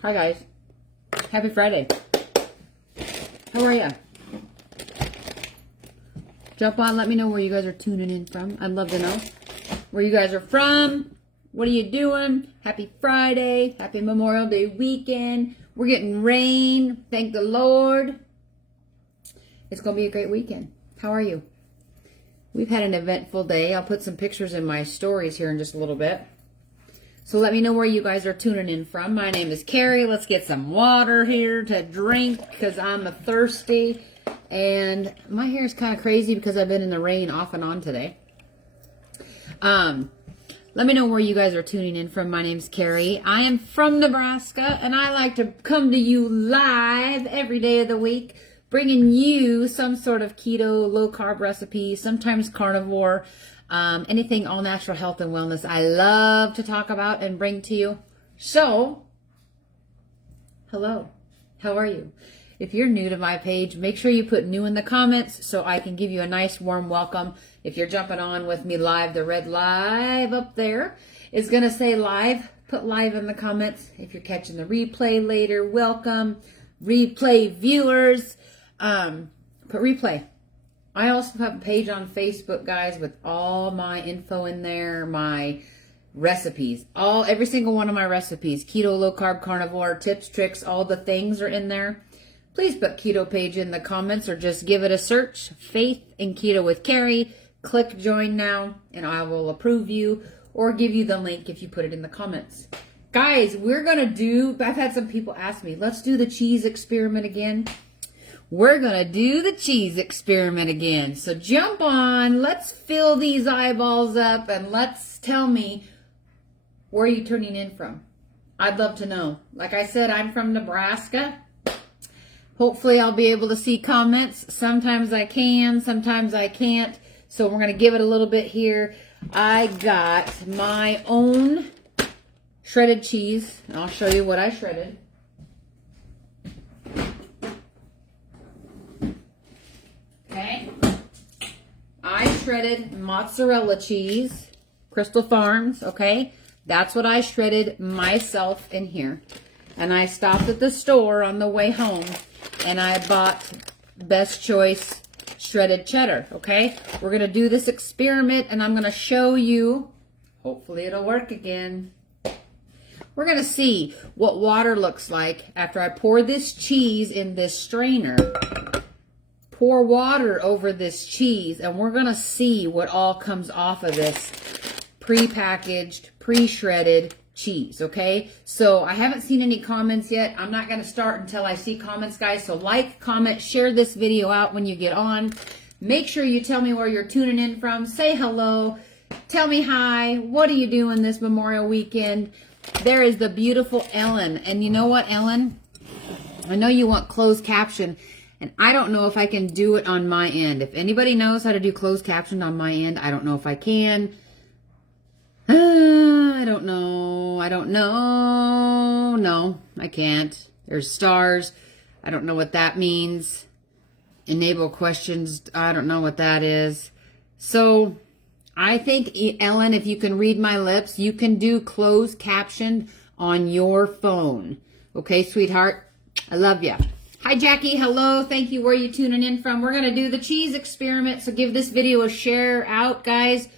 Hi guys. Happy Friday. How are ya? Jump on, let me know where you guys are tuning in from. I'd love to know where you guys are from. What are you doing? Happy Friday. Happy Memorial Day weekend. We're getting rain. Thank the Lord. It's going to be a great weekend. How are you? We've had an eventful day. I'll put some pictures in my stories here in just a little bit. So let me know where you guys are tuning in from. My name is Carrie. Let's get some water here to drink because I'm thirsty. And my hair is kind of crazy because I've been in the rain off and on today. Let me know where you guys are tuning in from. My name's Carrie. I am from Nebraska, and I like to come to you live every day of the week, bringing you some sort of keto, low-carb recipe, sometimes carnivore, anything all natural health and wellness I love to talk about and bring to you. So, hello. How are you? If you're new to my page, make sure you put new in the comments so I can give you a nice warm welcome. If you're jumping on with me live, the red live up there is going to say live. Put live in the comments. If you're catching the replay later, welcome. Replay viewers, put replay. I also have a page on Facebook, guys, with all my info in there, my recipes, every single one of my recipes, keto, low carb, carnivore, tips, tricks, all the things are in there. Please put keto page in the comments or just give it a search, Faith in Keto with Carrie. Click join now and I will approve you or give you the link if you put it in the comments. Guys, I've had some people ask me, let's do the cheese experiment again. We're going to do the cheese experiment again. So jump on, let's fill these eyeballs up and let's tell me, where are you tuning in from? I'd love to know. Like I said, I'm from Nebraska. Hopefully I'll be able to see comments. Sometimes I can, sometimes I can't. So we're going to give it a little bit here. I got my own shredded cheese. I'll show you what I shredded. Okay. I shredded mozzarella cheese, Crystal Farms, okay? That's what I shredded myself in here. And I stopped at the store on the way home and I bought Best Choice shredded cheddar, okay? We're going to do this experiment and I'm going to show you, hopefully it'll work again. We're going to see what water looks like after I pour this cheese in this strainer. Pour water over this cheese and we're going to see what all comes off of this pre-packaged, pre-shredded cheese, okay? So I haven't seen any comments yet. I'm not going to start until I see comments, guys. So like, comment, share this video out when you get on. Make sure you tell me where you're tuning in from. Say hello. Tell me hi. What are you doing this Memorial weekend? There is the beautiful Ellen. And you know what, Ellen? I know you want closed caption. And I don't know if I can do it on my end. If anybody knows how to do closed caption on my end, I don't know if I can. I don't know. No, I can't. There's stars. I don't know what that means. Enable questions. I don't know what that is. So I think, Ellen, if you can read my lips, you can do closed caption on your phone. Okay, sweetheart? I love you. Hi, Jackie. Hello. Thank you. Where are you tuning in from? We're going to do the cheese experiment. So give this video a share out, guys.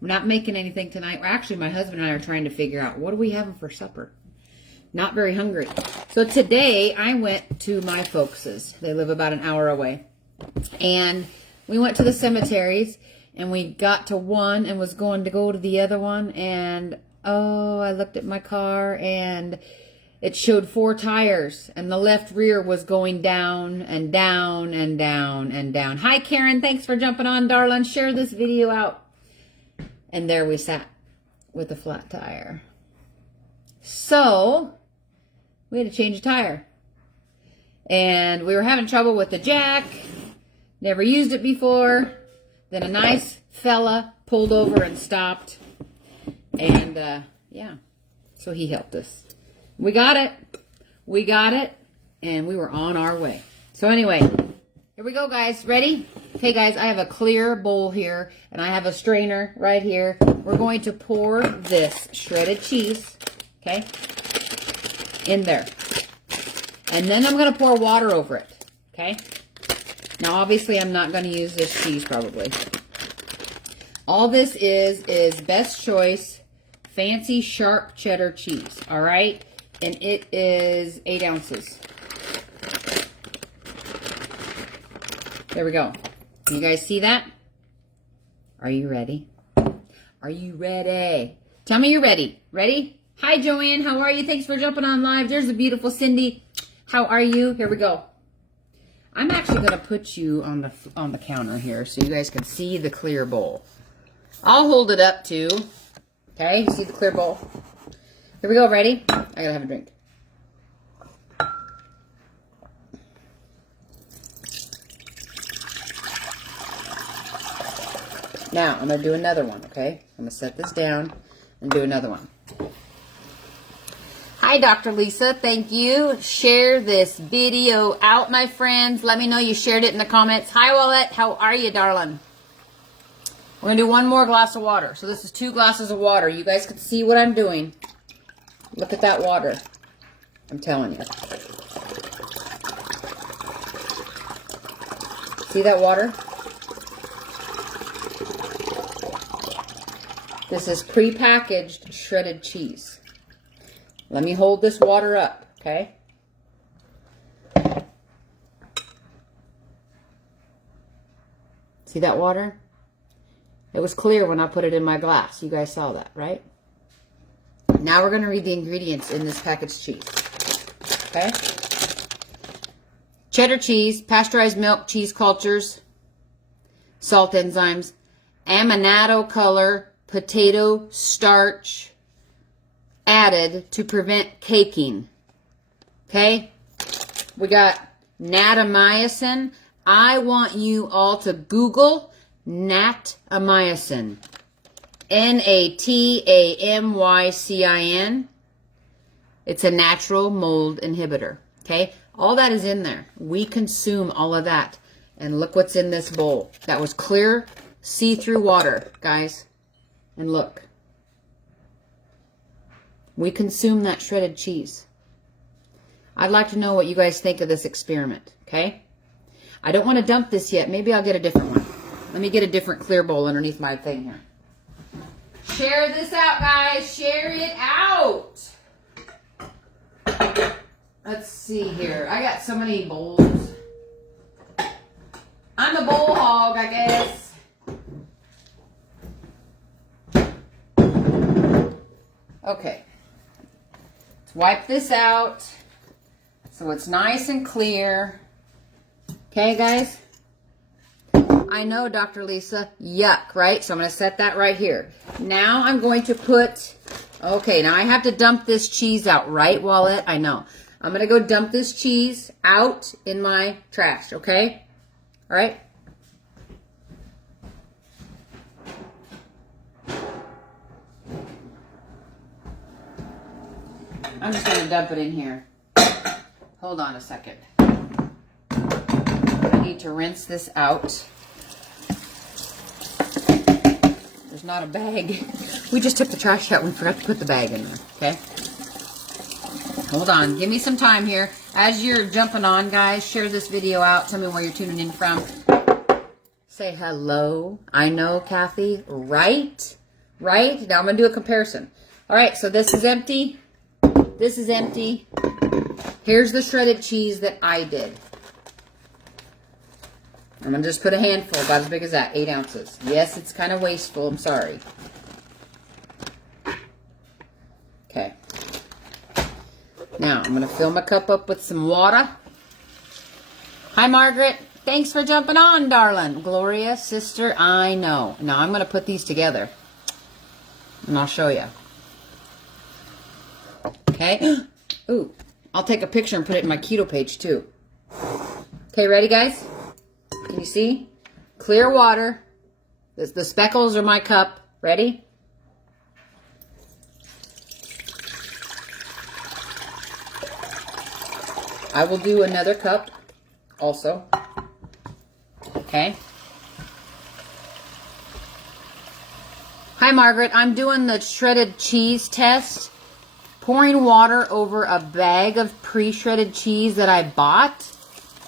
We're not making anything tonight. Actually, my husband and I are trying to figure out what are we having for supper. Not very hungry. So today I went to my folks's. They live about an hour away. And we went to the cemeteries and we got to one and was going to go to the other one. And I looked at my car and it showed 4 tires and the left rear was going down and down and down and down. Hi, Karen. Thanks for jumping on, darling. Share this video out. And there we sat with a flat tire. So we had to change a tire. And we were having trouble with the jack. Never used it before. Then a nice fella pulled over and stopped. And yeah, so he helped us. We got it. And we were on our way. So anyway, here we go, guys. Ready? Okay, guys, I have a clear bowl here, and I have a strainer right here. We're going to pour this shredded cheese Okay? In there. And then I'm going to pour water over it. Okay? Now, obviously, I'm not going to use this cheese probably. All this is Best Choice Fancy Sharp Cheddar cheese. All right? And it is 8 ounces. There we go. You guys see that? Are you ready? Are you ready? Tell me you're ready. Ready? Hi, Joanne. How are you? Thanks for jumping on live. There's the beautiful Cindy. How are you? Here we go. I'm actually going to put you on the counter here so you guys can see the clear bowl. I'll hold it up too. Okay, you see the clear bowl? Here we go. Ready? I got to have a drink. Now, I'm going to do another one, okay? I'm going to set this down and do another one. Hi, Dr. Lisa. Thank you. Share this video out, my friends. Let me know you shared it in the comments. Hi, Wallette. How are you, darling? We're going to do one more glass of water. So this is 2 glasses of water. You guys can see what I'm doing. Look at that water. I'm telling you. See that water? This is pre-packaged shredded cheese. Let me hold this water up, okay? See that water? It was clear when I put it in my glass. You guys saw that, right? Now we're going to read the ingredients in this packaged cheese, okay? Cheddar cheese, pasteurized milk, cheese cultures, salt enzymes, Amanado color, potato starch added to prevent caking. Okay? We got natamycin. I want you all to Google natamycin. Natamycin. It's a natural mold inhibitor. Okay? All that is in there. We consume all of that. And look what's in this bowl. That was clear, see-through water, guys. And look. We consume that shredded cheese. I'd like to know what you guys think of this experiment, okay? I don't want to dump this yet. Maybe I'll get a different one. Let me get a different clear bowl underneath my thing here. Share this out, guys. Share it out. Let's see here. I got so many bowls. I'm a bowl hog, I guess. Okay. Let's wipe this out so it's nice and clear. Okay, guys? I know, Dr. Lisa. Yuck, right? So I'm going to set that right here. Now I'm going to put... Okay, now I have to dump this cheese out, right, Wallette? I know. I'm going to go dump this cheese out in my trash, okay? All right? I'm just going to dump it in here. Hold on a second. I need to rinse this out. There's not a bag. We just took the trash out. We forgot to put the bag in there. Okay? Hold on. Give me some time here. As you're jumping on, guys, share this video out. Tell me where you're tuning in from. Say hello. I know, Kathy. Right? Right? Now I'm going to do a comparison. All right, so this is empty. This is empty. Here's the shredded cheese that I did. I'm going to just put a handful, about as big as that, 8 ounces. Yes, it's kind of wasteful. I'm sorry. Okay. Now, I'm going to fill my cup up with some water. Hi, Margaret. Thanks for jumping on, darling. Gloria, sister, I know. Now, I'm going to put these together. And I'll show you. Okay. Ooh. I'll take a picture and put it in my keto page, too. Okay, ready, guys? Can you see? Clear water. The speckles are my cup. Ready? I will do another cup also. Okay. Hi, Margaret. I'm doing the shredded cheese test. pouring water over a bag of pre-shredded cheese that I bought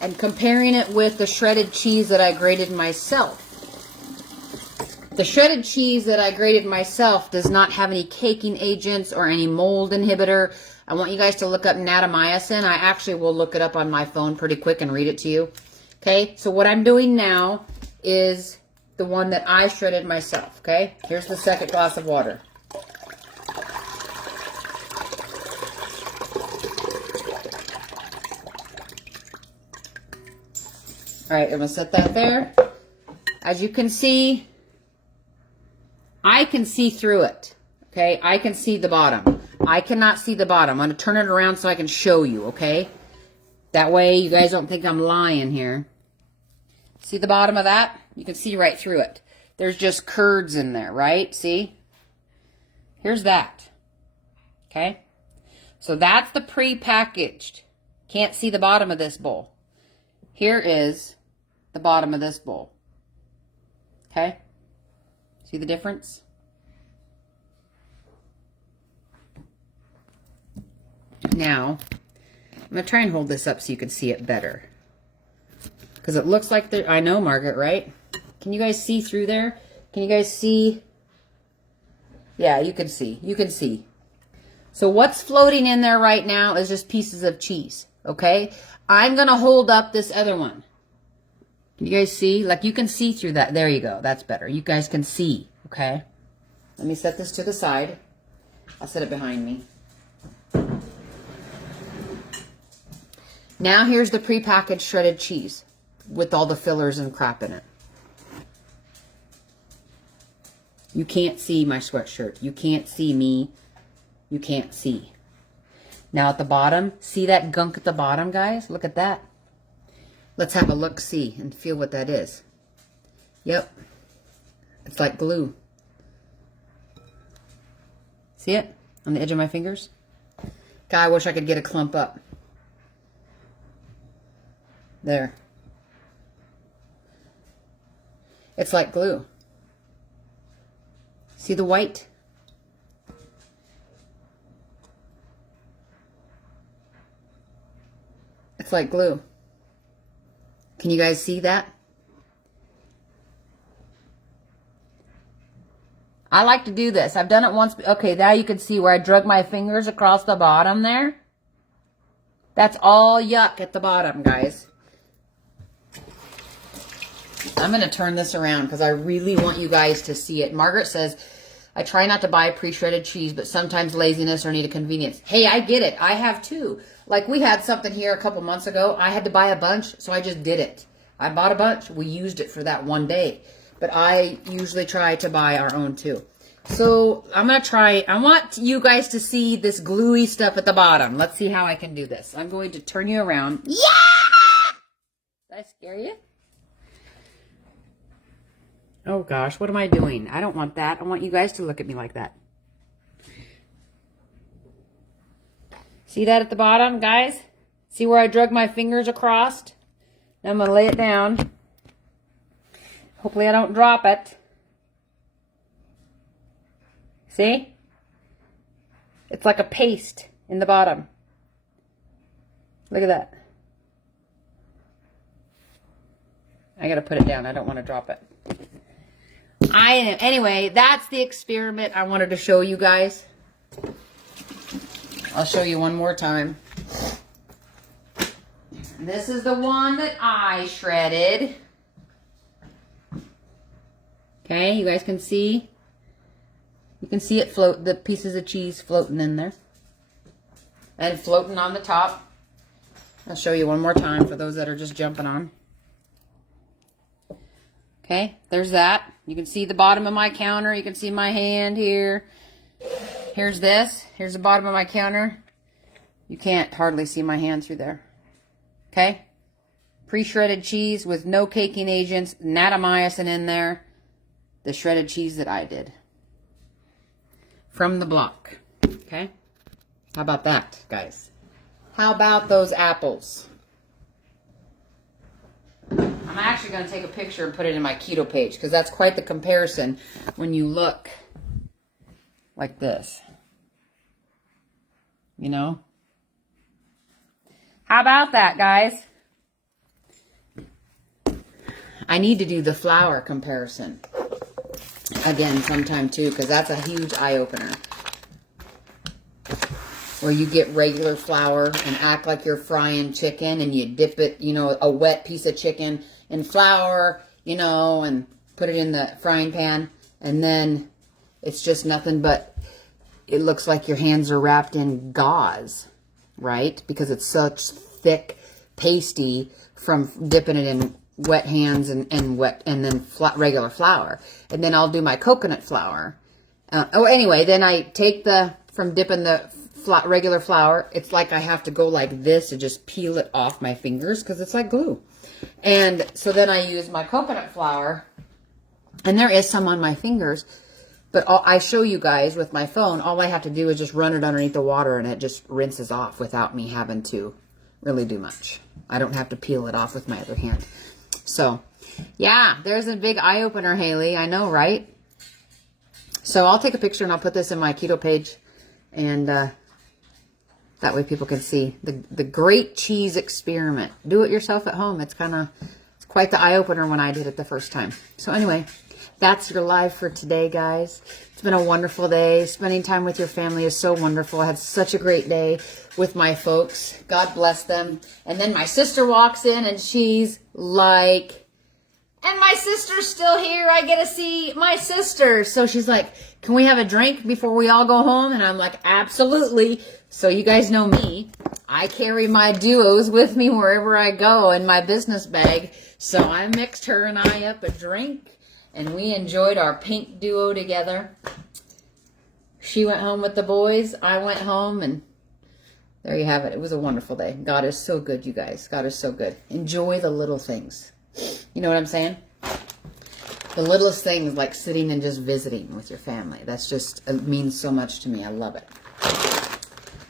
and comparing it with the shredded cheese that I grated myself. The shredded cheese that I grated myself does not have any caking agents or any mold inhibitor. I want you guys to look up natamycin. I actually will look it up on my phone pretty quick and read it to you. Okay, so what I'm doing now is the one that I shredded myself. Okay, here's the second glass of water. All right, I'm going to set that there. As you can see, I can see through it. Okay, I can see the bottom. I cannot see the bottom. I'm going to turn it around so I can show you, okay? That way you guys don't think I'm lying here. See the bottom of that? You can see right through it. There's just curds in there, right? See? Here's that. Okay? So that's the pre-packaged. Can't see the bottom of this bowl. Here is the bottom of this bowl. Okay? See the difference? Now, I'm going to try and hold this up so you can see it better. Because it looks like there, I know, Margaret, right? Can you guys see through there? Can you guys see? Yeah, you can see. You can see. So what's floating in there right now is just pieces of cheese, okay? I'm going to hold up this other one. Can you guys see? Like, you can see through that. There you go. That's better. You guys can see, okay? Let me set this to the side. I'll set it behind me. Now here's the prepackaged shredded cheese with all the fillers and crap in it. You can't see my sweatshirt. You can't see me. You can't see. Now at the bottom, see that gunk at the bottom, guys? Look at that. Let's have a look-see and feel what that is. Yep. It's like glue. See it? On the edge of my fingers? God, I wish I could get a clump up. There. It's like glue. See the white? It's like glue. Can you guys see that? I like to do this. I've done it once. Okay, now you can see where I drug my fingers across the bottom there. That's all yuck at the bottom, guys. I'm going to turn this around because I really want you guys to see it. Margaret says, I try not to buy pre-shredded cheese, but sometimes laziness or need a convenience. Hey, I get it. I have too. Like, we had something here a couple months ago. I had to buy a bunch, so I just did it. I bought a bunch. We used it for that one day. But I usually try to buy our own too. So I'm going to try. I want you guys to see this gluey stuff at the bottom. Let's see how I can do this. I'm going to turn you around. Yeah! Did I scare you? Oh gosh, what am I doing? I don't want that. I want you guys to look at me like that. See that at the bottom, guys? See where I drug my fingers across? Now I'm going to lay it down. Hopefully I don't drop it. See? It's like a paste in the bottom. Look at that. I got to put it down. I don't want to drop it. Anyway, that's the experiment I wanted to show you guys. I'll show you one more time. This is the one that I shredded. Okay, you guys can see. You can see it float, the pieces of cheese floating in there. And floating on the top. I'll show you one more time for those that are just jumping on. Okay, there's that. You can see the bottom of my counter. You can see my hand here. Here's this. Here's the bottom of my counter. You can't hardly see my hand through there. Okay? Pre-shredded cheese with no caking agents, natamycin in there. The shredded cheese that I did. From the block. Okay? How about that, guys? How about those apples? I'm actually going to take a picture and put it in my keto page because that's quite the comparison when you look like this. you know? How about that, guys? I need to do the flour comparison again sometime too, because that's a huge eye-opener. Where you get regular flour and act like you're frying chicken and you dip it, you know, a wet piece of chicken in flour, you know, and put it in the frying pan. And then it's just nothing but, it looks like your hands are wrapped in gauze, right? Because it's such thick pasty from dipping it in wet hands and then regular flour. And then I'll do my coconut flour. Anyway, then I take from dipping the regular flour, it's like I have to go like this to just peel it off my fingers because it's like glue. And so then I use my coconut flour, and there is some on my fingers, but I show you guys with my phone, all I have to do is just run it underneath the water and it just rinses off without me having to really do much. I don't have to peel it off with my other hand. So yeah, there's a big eye-opener, Haley. I know, right? So I'll take a picture and I'll put this in my keto page, and that way people can see the great cheese experiment. Do it yourself at home. It's quite the eye-opener when I did it the first time. So anyway, that's your live for today, guys. It's been a wonderful day. Spending time with your family is so wonderful. I had such a great day with my folks. God bless them. And then my sister walks in and she's like, and my sister's still here. I get to see my sister. So she's like, can we have a drink before we all go home? And I'm like, absolutely. So you guys know me. I carry my duos with me wherever I go in my business bag. So I mixed her and I up a drink, and we enjoyed our pink duo together. She went home with the boys. I went home, and there you have it. It was a wonderful day. God is so good, you guys. God is so good. Enjoy the little things. You know what I'm saying? The littlest things, like sitting and just visiting with your family. That's just, it means so much to me. I love it.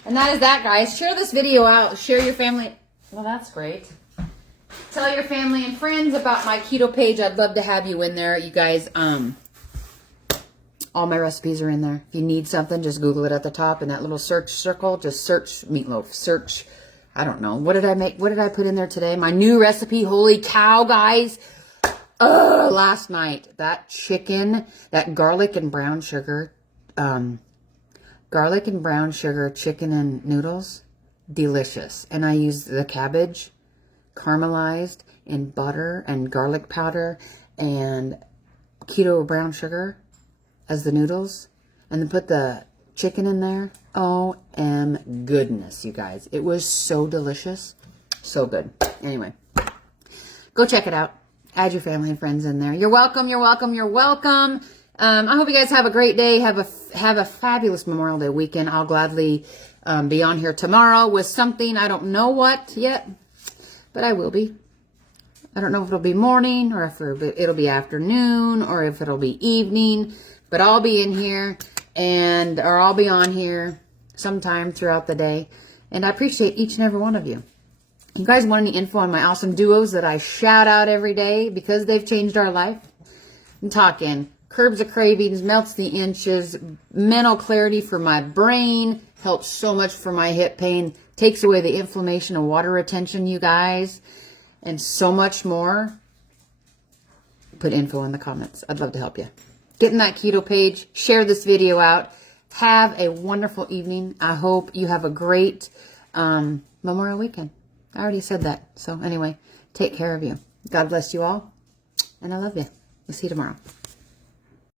And that is that, guys. Share this video out. Share your family. Well, that's great. Tell your family and friends about my keto page. I'd love to have you in there. You guys, all my recipes are in there. If you need something, just Google it at the top. In that little search circle, just search meatloaf. Search, I don't know. What did I make? What did I put in there today? My new recipe. Holy cow, guys. Last night, that chicken, that garlic and brown sugar chicken and noodles, delicious. And I used the cabbage caramelized in butter and garlic powder and keto brown sugar as the noodles, and then put the chicken in there. OM goodness, you guys. It was so delicious. So good. Anyway, go check it out. Add your family and friends in there. You're welcome. You're welcome. You're welcome. I hope you guys have a great day. Have a fabulous Memorial Day weekend. I'll gladly be on here tomorrow with something. I don't know what yet, but I will be. I don't know if it'll be morning or if it'll be afternoon or if it'll be evening, but I'll be in here or I'll be on here sometime throughout the day. And I appreciate each and every one of you. You guys want any info on my awesome duos that I shout out every day because they've changed our life? I'm talking curbs the cravings, melts the inches, mental clarity for my brain, helps so much for my hip pain, takes away the inflammation and water retention, you guys, and so much more. Put info in the comments. I'd love to help you. Get in that keto page. Share this video out. Have a wonderful evening. I hope you have a great Memorial weekend. I already said that. So anyway, take care of you. God bless you all. And I love you. We'll see you tomorrow.